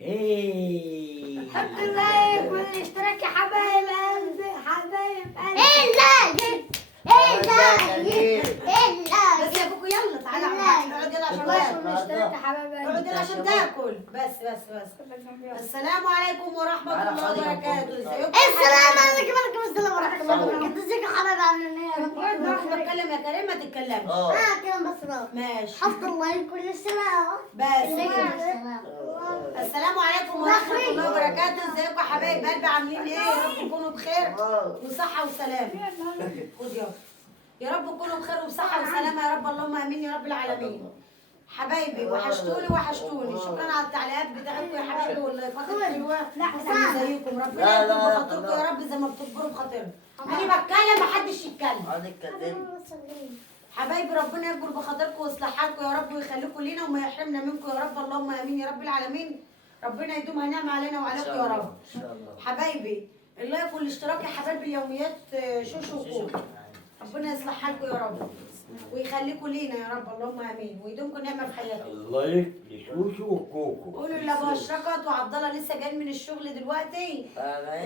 ايه حط اللايك والاشتراك يا حبايب قلبي حبايب قلبي. بس يا بوكو يلا تعالى اقعد يلا عشان اللايك تاكل. والاشتراك يا حبايب اقعد قلبي. يلا عشان تاكل. بس السلام عليكم ورحمة الله وبركاته. ازيكم؟ السلام عليكم ورحمة الله وبركاته. ازيكم يا حبايب عاملين ايه؟ انا بتكلم يا كريم ما تتكلمش. كلام بس بقى. ماشي حط اللايك والاشتراك. بس كده. السلام عليكم ورحمة الله وبركاته. ازيكم يا حبايب قلبي عاملين ايه؟ يا رب تكونوا بخير وصحة وسلامة. خد يا رب تكونوا بخير وبصحة وسلامة يا رب، اللهم امين يا رب العالمين. حبايبي وحشتوني شكرا على التعليقات بتاعتكم يا حبايبي واللايكات الحلوه. ازيكم؟ ربنا يكبر بخاطركم يا رب زي ما بتكبروا بخاطرنا. انا بتكلم محدش يتكلم. حبايبي ربنا يكبر بخاطركم ويصلح حالكم يا رب ويخليكم لينا وما يحرمنا منكم يا رب، اللهم امين يا رب العالمين. ربنا يدومها نعمه علينا وعليكم يا رب. حبايبي اللايك والاشتراك يا حبايبي اليوميات شوشو وكوكو. ربنا يصلح حالكم يا رب ويخليكم لينا يا رب، اللهم امين، ويدومكم نعمه في حياتكم. اللايك لشوشو وكوكو. قولوا لابو اشرقت وعبد الله لسه جايين من الشغل دلوقتي.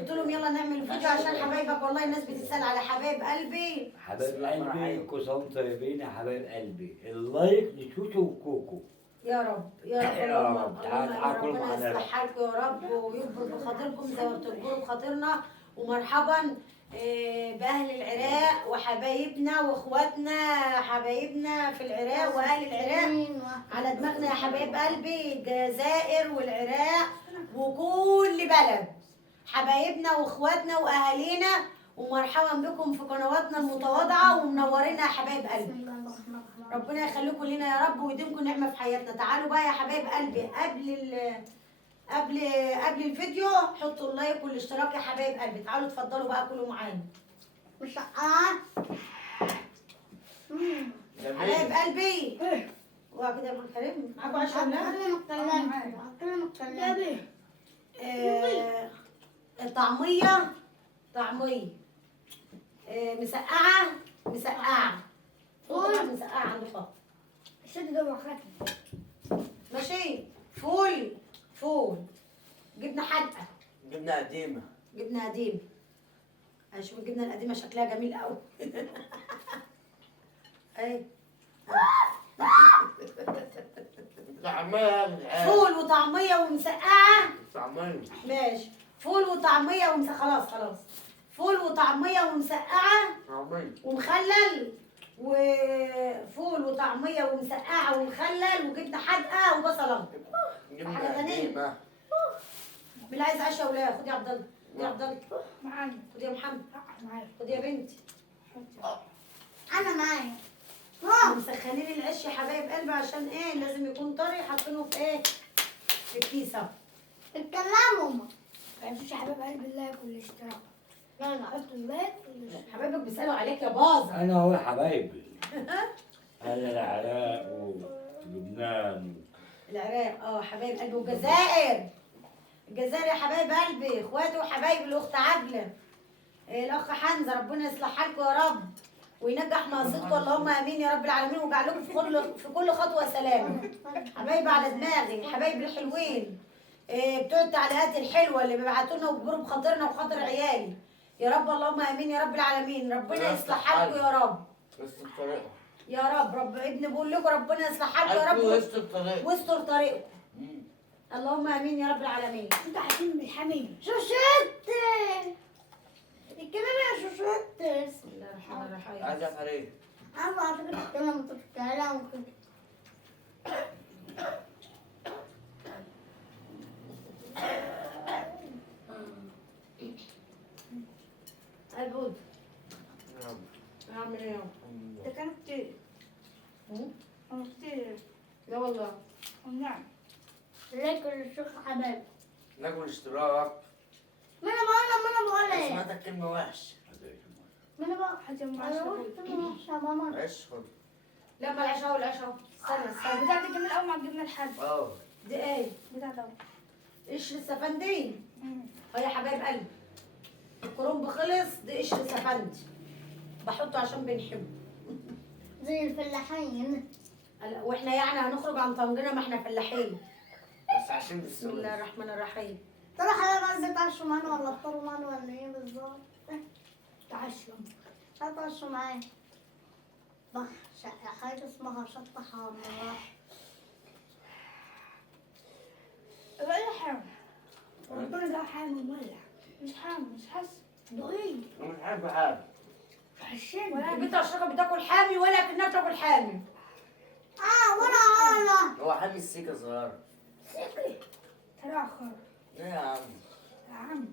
قلت لهم يلا نعمل فيديو عشان حبايبك، والله الناس بتسال على حبايب قلبي. حبايب قلبي كل سنة وانتم طيبين يا حبايب قلبي. اللايك لشوشو وكوكو. يا رب يا رب. تعالوا كلوا ربنا معانا. يصلح حالكم يا رب ويكبر بخاطركم زي ما بتكبروا بخاطرنا. ومرحبا باهل العراق وحبايبنا واخواتنا حبايبنا في العراق واهل العراق على دماغنا يا حبايب قلبي. الجزائر والعراق وكل بلد حبايبنا واخواتنا واهالينا، ومرحبا بكم في قنواتنا المتواضعه ومنورينا يا حبايب قلبي. ربنا يخليكم لنا يا رب ويديمكم نعمه في حياتنا. تعالوا بقى يا حبايب قلبي قبل الفيديو حطوا اللايك والاشتراك يا حبايب قلبي. تعالوا اتفضلوا بقى كلوا معانا مش حبايب قلبي. وكده يا ابو كريم معاكم عشان لا طعميه مسقعه طبعا مسقعه عند فاطمه. شد ده وخاتم. ماشي. فول جبنه حادقه جبنة قديمة. جبنه قديمه. شوف الجبنه القديمه شكلها جميل قوي. ايه طعمية. فول وطعميه ومسقعه. طعمية. ماشي. فول وطعميه خلاص فول وطعميه ومسقعه طعمية. ومخلل، وفول وطعميه ومسقعه ومخلل وجبنه حادقه وبصله. جبنة حاجة تانية؟ قديمة. مين عايز عشاء ولا خد يا عبد الله؟ خد يا عبد الله. معايا. خد يا محمد. معايا. خد يا بنتي. انا معايا. مسخنين العيش يا حبايب قلبي عشان ايه؟ لازم يكون طري. حاطينه في ايه؟ في الكيسه. اتكلموا. ما تنسوش يا حبايب قلبي اللايك والاشتراك. يلا حطوا اللايك والاشتراك. حبايبك بيسالوا عليك يا باظه. أنا هو حبايبي. أنا العراق ولبنان. العراق حبايب قلبي. والجزائر يا حبايب قلبي اخواتي وحبايبي. الاخت عبله الاخ حمزه ربنا يصلح حالكم يا رب وينجح مقاصدكم اللهم امين يا رب العالمين، ويجعلكم في كل خطوه سلامه. حبايبي على دماغي حبايبي الحلوين بتوع التعليقات الحلوه اللي بيبعتوا لنا وبيجبروا بخاطرنا وخاطر عيالي يا رب، اللهم امين يا رب العالمين. ربنا يصلح حالكم يا رب بس الطريقة. يا رب. ابني بقول لكم ربنا يصلح حالكم يا رب وسط الطريق. واستر طريقكم اللهم امين يا رب العالمين. انتوا حاسين بالحميد. شوشت. الكلام يا شوشت. بسم الله الرحمن الرحيم. عايزة فريق. انا بعتقد الكلام بتتكلم وكده. البود اعمل ايه؟ ده كان كتير. كان كتير. لا والله. نعم. اللايك والاشتراك يا حبايبي. ناكل اشتراك. ما انا بقول ايه؟ سمعتك كلمة وحشة. ما انا بقول حاجه وحشه يا ماما. عيش خد. لا ما العشاء والعشاء. استنى بتاعت الجميل قوي مع الجبنه الحادة. دي ايه؟ بتاعت اهو. قشر السفندين. يا حبايب قلبي الكرنب خلص. دي قشر سفندي بحطه عشان بنحبه زي الفلاحين. واحنا يعني هنخرج عن طنجنا؟ ما احنا فلاحين. بس بس عشان بسم الله الرحمن الرحيم. ترى حبايب قلبي تعشوا معانا ولا افطروا معانا ولا ايه بالظبط؟ تعشوا. تعشوا معايا. حاجة اسمها شطة حمراء. ايه حامل؟ ربنا ده حامل ولا مش حامل؟ مش حاسه دقيق أنا مش بحب حاجة. حشين البنت اشرقه بتاكل حامي ولا كانها بتاكل حامي. وانا هو حامي السيكة صغيرة. سكري تراخر إيه يا عم؟ يا عم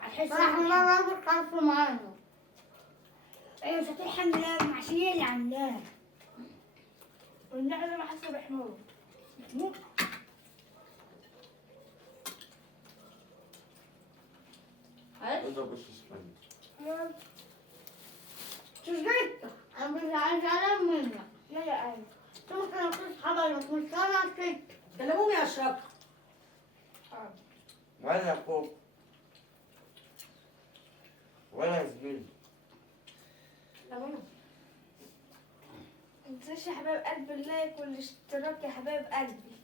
هتحس راح ما تعشوا معانا. ايوه مش هتلحم لا معشيه اللي عاملاه والنعمه ما حاسه بحمار محمود إيه بس اسمعني. شو جيت؟ انا مش عايزة منك. لا يا ايوه ممكن اكون حبايبك مش انا كده. كلموهم يا اشرقه. ولا فوق ولا زميل. متنساش يا حبايب قلبي اللايك والاشتراك يا حبايب قلبي.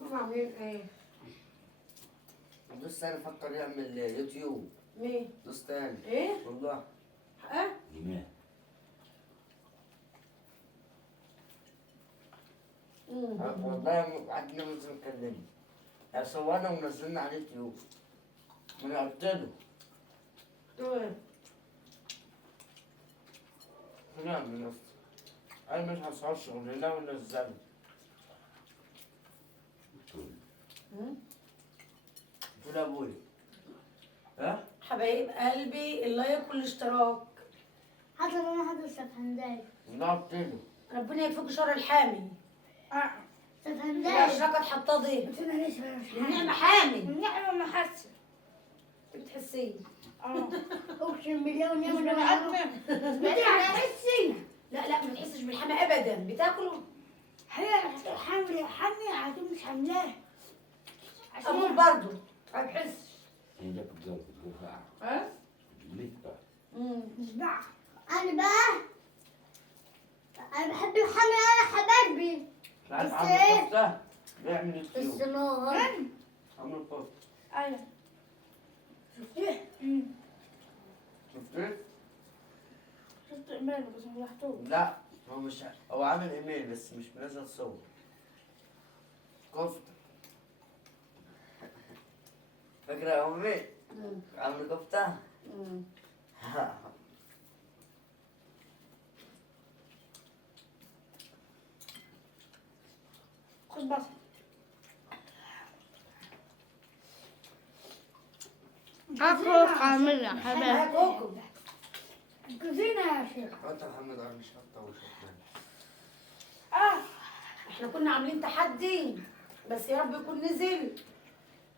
هم عاملين ايه؟ دوس تاني فكر يعمل يوتيوب. مين؟ دوس تاني. ايه؟ والله. ها؟ جماعة والله قعدنا مش مكلمني. صورنا ونزلنا على اليوتيوب. أنا قلت له ايه؟ نعمل نفسي. أنا مش هصور شغلنا ونزله. قلت له أبوي. ها؟ حبايب قلبي اللايك والاشتراك. حتى لو انا حد سفنداي. والله قلت له. ربنا يكفيك شر الحامي. اه سفنداي. الاشرقه تحطها دي. بس انا لسه مش النعمه حامي. النعمه ما حاسه بتحسيه. اه اقسم بالله مش والنعمة بني انا ادم بتحسي لا ما تحسش بالحامي ابدا بتاكله. هي حامل حامي عادي مش حاملاه ابوك برضه ما تحسش. عندك الجو الرفاع ها؟ لسه مش بقى انا بقى انا بحب الحمل انا حبايبي. مش عارف بس عمل إيه؟ كفتة. بيعمل يوتيوب. الصناعة. عمل كفتة. ايوه شفتيه؟ شفتيه؟ شفت ايميله بس ما فتحتوش لا هو مش هو عامل ايميل بس مش منزل صور. كفتة. فاكرة يا أمي؟ عامل كفتة؟ خد بصل أخوك عاملها يا كوكو. الكوزينة يا شيخ حط محمد على شطة وشطة. اه احنا كنا عاملين تحدي بس يا رب يكون نزل.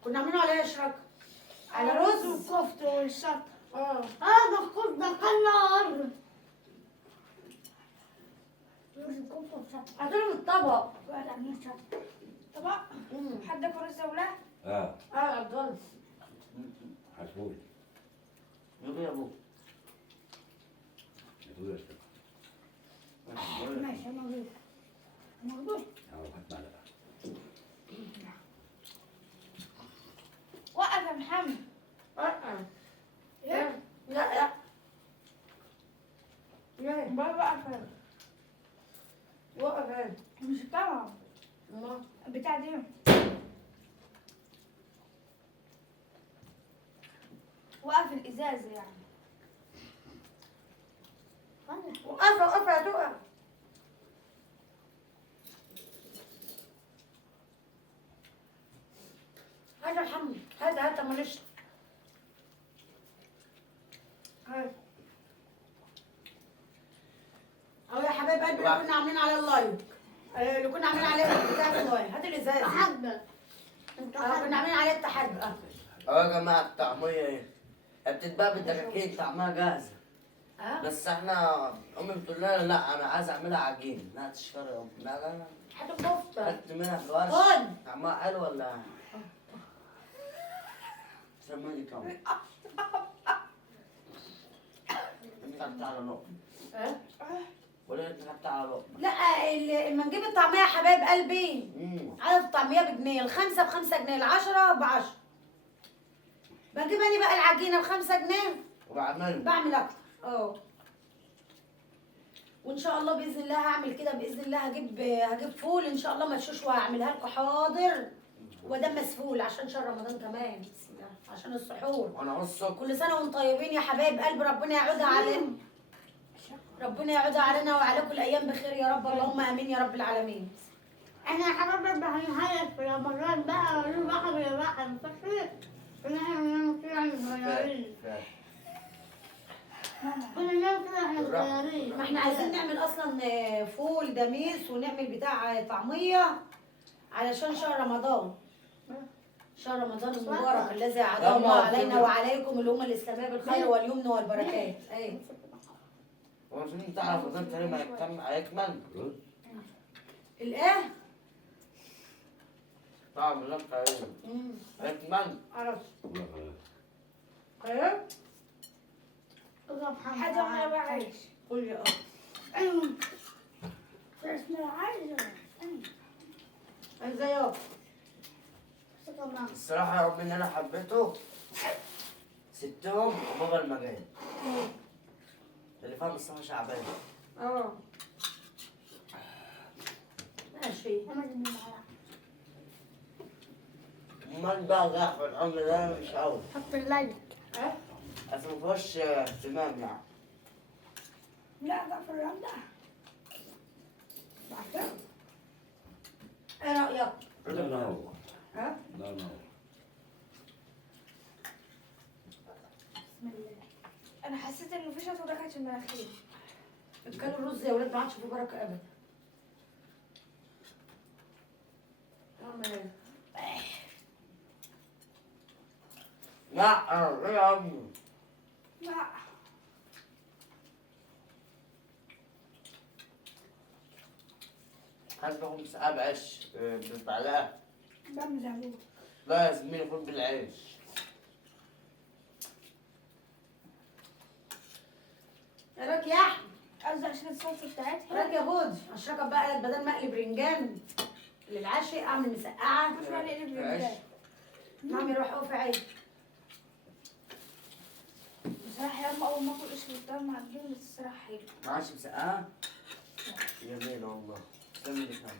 كنا عاملينه على ايه يا اشرقه؟ على رز. والكفتة والشطة اه. هذا الخبز ده كان نار. رز الكفتة والشطة هاتوا من الطبق. واحد عاملين شطة طبق حد ياكل رز ولا اه عبد الله. حسبوني يلا يا أبو. يقول لك ماشي موجود موجود أو حتى على وقف يا محمد لا لا. ليه؟ بابا وقف وقف هنا. مش طبعا الله. بتاع دي وقف الازازه يعني وقف هتقع. هات يا محمد هات اما نشرب. هات. اهو يا حبايب قلبي اللي كنا عاملين عليه اللايك. اللي كنا عاملين عليه بتاع اللايك. هات الازازه. حبة. انت كنا عاملين عليه التحدي. يا جماعة الطعمية ايه؟ بتتباع بالدكاكين طعمها جاهزة. بس احنا امي بتقول لنا لا انا عايز اعملها عجين. لا تشتري يا امي. لا لا لا. هات الكفته. خدت منها في الورش. خد. طعمها حلو ولا؟ سمعني كم. انت على نقطة. ولا اتنحت على بقى. لا لما نجيب الطعميه يا حبايب قلبي، امم. عدد الطعميه بجنيه، الخمسه ب5 جنيه، ال10 ب10. بجيب انا بقى العجينه ب5 جنيه، وبعمل بعمل اكتر. وان شاء الله باذن الله هعمل كده باذن الله، هجيب فول ان شاء الله مشوش وهعملها لكم حاضر، ودمس فول عشان شهر رمضان كمان، بسم الله، عشان السحور. وانا اقصك. كل سنه وانتم طيبين يا حبايب قلبي، ربنا يعودها علينا، ربنا يعودها علينا وعليكم الايام بخير يا رب، اللهم امين يا رب العالمين. احنا حبايبي هنهيئ في رمضان بقى ونقول بقى بقى نفكر ان احنا نعمل كده احنا صغيرين. كنا نعمل كده احنا صغيرين. ما احنا عايزين نعمل اصلا فول دميس ونعمل بتاع طعميه علشان شهر رمضان، شهر رمضان المبارك الذي اعاد الله علينا وعليكم الامه الاسلاميه بالخير واليمن والبركات. ايوه وعشان تعرف رمضان كريم هيكمل. الايه؟ طعم رمضان كريم هيكمل. عرفت. ايه؟ حاجة ما بعيش. قول لي اسمها عايزة. ازيك؟ الصراحة رغم ان انا حبيته ستهم وبابا المجال اللي فاهم مصطفى شعبان. ماشي. امال بقى غاح والعمر ده مش قوي. حط اللايك. بس مفيهوش اهتمام يعني. لا ده في الرمضة. بعتها. ايه رايك؟ لا لا هو. ها؟ لا لا هو. بسم الله. أنا حسيت إنه في شطة دخلت في مناخيري. كانوا الرز يا ولاد ما عادش فيه بركه ابدا. اعمل ايه؟ لا ايه يا امي. لا. هاتهم سقاب عيش بالمعلقة. ده مزعوج. لا يا زميلي فول بالعيش. ايه رايك يا احمد؟ قصدي عشان الصلصة بتاعتها. رايك يا بود؟ اشركك بقى بدل ما اقلب رنجان للعشاء اعمل مسقعه، مش معنى قلب عيش. الرجال. اعمل روح في عيش. بصراحة يا أما أول ما آكل قشر الدم مع الجبن بس الصراحة حلو. معاش مسقعة؟ جميلة والله. كملي كمل.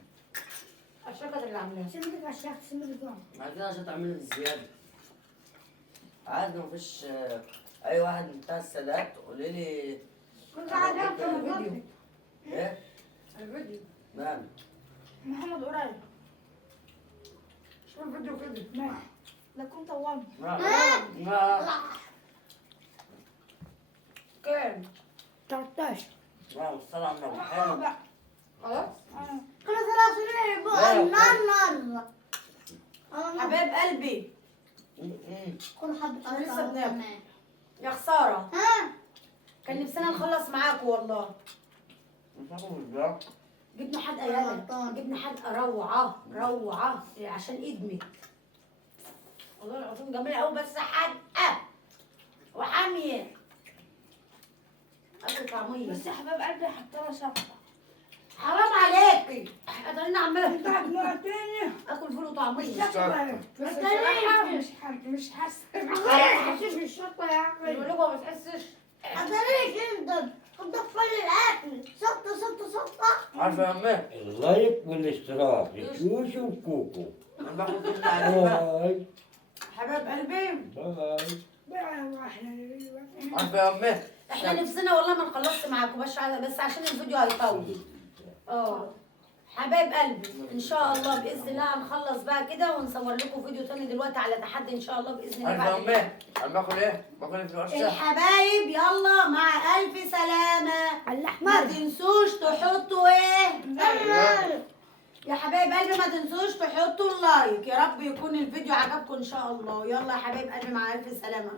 اشركك اللي عاملاها. سمك الشيخ سمك الجوع. بعدين عشان تعملي بالزيادة. عادي مفيش أي واحد من بتاع السادات قولي لي. كنت عجبت الفيديو. إيه؟ الفيديو. مال؟ محمد قريب. شوف الفيديو كده. ماشي. ده كنت طوامي. لا كام؟ 13. لا والصلاة على النبي حلو. بقى. خلاص؟ كنا 3 بقى النار. حبايب قلبي كل حبة أنا لسه قطع بناكل. كمان. يا خساره، ها؟ كان نفسنا نخلص معاكم والله. جبنا جبنا حدقه يالا، جبنا حدقه روعه عشان ادمت. والله العظيم جميله قوي بس حدقه وحاميه. اكل طعميه. بس يا حباب قلبي حط لها شطة. حرام عليكي، ادينا عماله أنت هتموتني. اكل فول وطعميه. الشطة بس الصراحة مش حاسة. حسيت بالشطة يا أخي. بيقول لكم ما بتحسش. أدريك أنت كنت تفضل الأكل. شطة. عارفة يا أمي؟ اللايك والاشتراك لشوشو وكوكو. أنا باخد كل عارفة. باي حبايب قلبي باي. عارفة يا أمي؟ احنا نفسنا والله ما نخلصش معاكم بس عشان الفيديو هيطول. حبايب قلبي ان شاء الله باذن الله هنخلص بقى كده ونصور لكم فيديو تاني دلوقتي على تحدي ان شاء الله باذن الله. عارفة يا بعد أمي؟ أنا باكل إيه؟ باكل إيه في الورشة؟ الحبايب يلا مع الف سلامه. ما الأحمر. تنسوش تحطوا ايه يا حبايب قلبي، ما تنسوش تحطوا اللايك. يا رب يكون الفيديو عجبكم ان شاء الله. يلا يا حبايب قلبي مع الف سلامه.